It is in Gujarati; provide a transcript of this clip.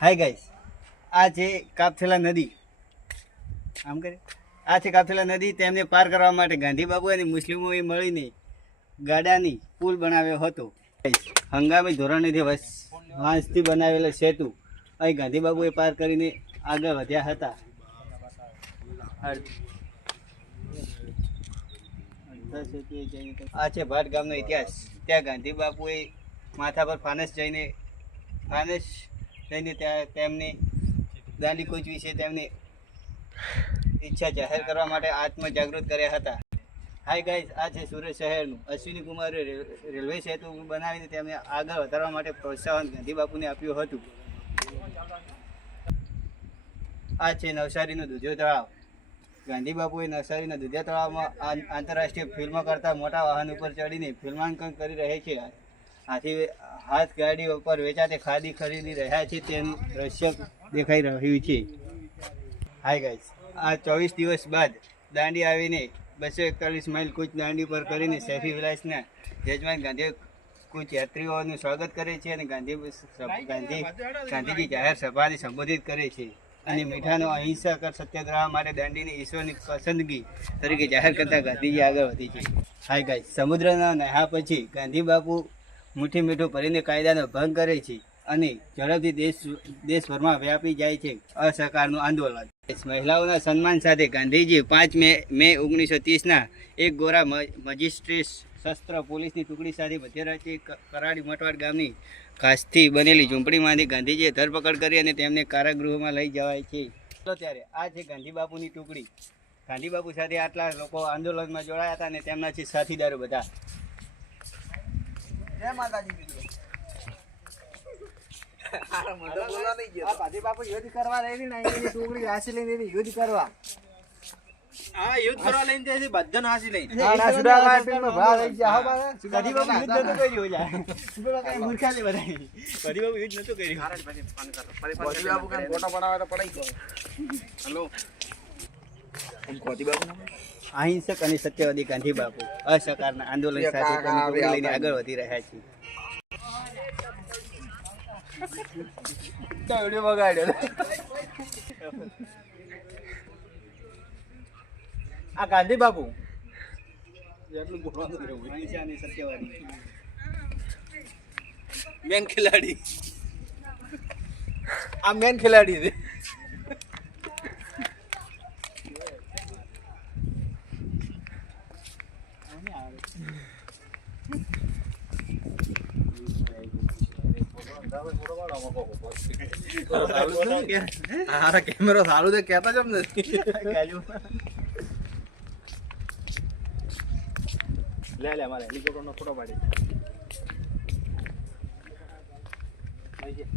હાય ગાઈસ, આ છે કાપથેલા નદી. આમ કરે, આ છે કાપથેલા નદી. તેમને પાર કરવા માટે ગાંધી બાપુ અને મુસ્લિમોએ મળીને ગાડાની પુલ બનાવ્યો હતો. હંગામી ધોરણેથી વાંસથી બનાવેલો સેતુ અહીં ગાંધી બાપુએ પાર કરીને આગળ વધ્યા હતા. આ છે ભાટ ગામનો ઇતિહાસ. ત્યાં ગાંધી બાપુએ માથા પર ફાનસ જઈને ત્યાં તેમની દાંડી કૂચ વિશે તેમની ઈચ્છા જાહેર કરવા માટે આત્મ જાગૃત કર્યા હતા. હાય ગાઈઝ, આ છે સુરત શહેરનું અશ્વિની કુમારે રેલવે સેતુ બનાવીને તેમને આગળ વધારવા માટે પ્રોત્સાહન ગાંધી બાપુને આપ્યું હતું. આ છે નવસારીનું દુધિયા તળાવ. ગાંધી બાપુએ નવસારીના દુધિયા તળાવમાં આંતરરાષ્ટ્રીય ફિલ્મો કરતા મોટા વાહન ઉપર ચડીને ફિલ્માંકન કરી રહે છે. આથી હાથ ગાડી ઉપર વેચાતે ખાદી ખરીદી રહ્યા છે તેનું દ્રશ્ય દેખાઈ રહ્યું છે. હાય ગાઈસ, આ 24 દિવસ બાદ દાંડી આવીને 241 માઇલ કૂચ દાંડી પર કરીને સૈફી વિલાસના યજમાન ગાંધી કૂચ યાત્રીઓનું સ્વાગત કરે છે અને ગાંધીજી જાહેર સભાને સંબોધિત કરે છે અને મીઠાનો અહિંસક સત્યાગ્રહ માટે દાંડીની ઈશ્વરની પસંદગી તરીકે જાહેર કરતા ગાંધીજી આગળ વધી છે. હાય ગાઈસ, સમુદ્રના નહા પછી ગાંધી બાપુ મુઠ્ઠી મીઠું ભરીને કાયદાનો ભંગ કરે છે અને ઝડપથી દેશભરમાં વ્યાપી જાય છે અસહકારનું આંદોલન. મહિલાઓના સન્માન સાથે ગાંધીજી 5 મે 1930ના એક ગોરા મજિસ્ટ્રેટ શસ્ત્ર પોલીસની ટુકડી સાથે મધ્યરાત્રિએ કરાડી મટવાડ ગામની ઘાસથી બનેલી ઝૂંપડીમાંથી ગાંધીજીએ ધરપકડ કરી અને તેમને કારાગૃહમાં લઈ જવાય છે. ત્યારે આ છે ગાંધી બાપુની ટુકડી. ગાંધી બાપુ સાથે આટલા લોકો આંદોલનમાં જોડાયા હતા અને તેમના છે સાથીદારો બધા. જય માતાજી. ગાંધી બાપુ યુદ્ધ કરવા લઈને એની ટુકડી હાસી લઈને યુદ્ધ કરવા યુદ્ધ કરવા લઈને જાય છે. બધાને હાસી લઈને ભાવ લઈ જાય. ગાંધી બાપુ યુદ્ધ નતું કર્યું. મૂર્ખા છે બધા. ગાંધી બાપુ યુદ્ધ નતું કર્યું. ગાંધી બાપુ કામ ફોટો પડાવે તો પડાઈ ગયો. હેલો, ગાંધી બાપુ અહિંસક અને સત્યવાદી ગાંધી બાપુ અસહકારના આંદોલન સાથે લઈને આગળ વધી રહ્યા છે. આ ગાંધી બાપુ સત્યવાદી મેન ખેલાડી. આ મેન ખેલાડી છે. કેમેરો સારું છે કેતા જ નથી. લે મારે હેલિકોપ્ટર નો ફોટો પાડી. હેલિકોપ્ટર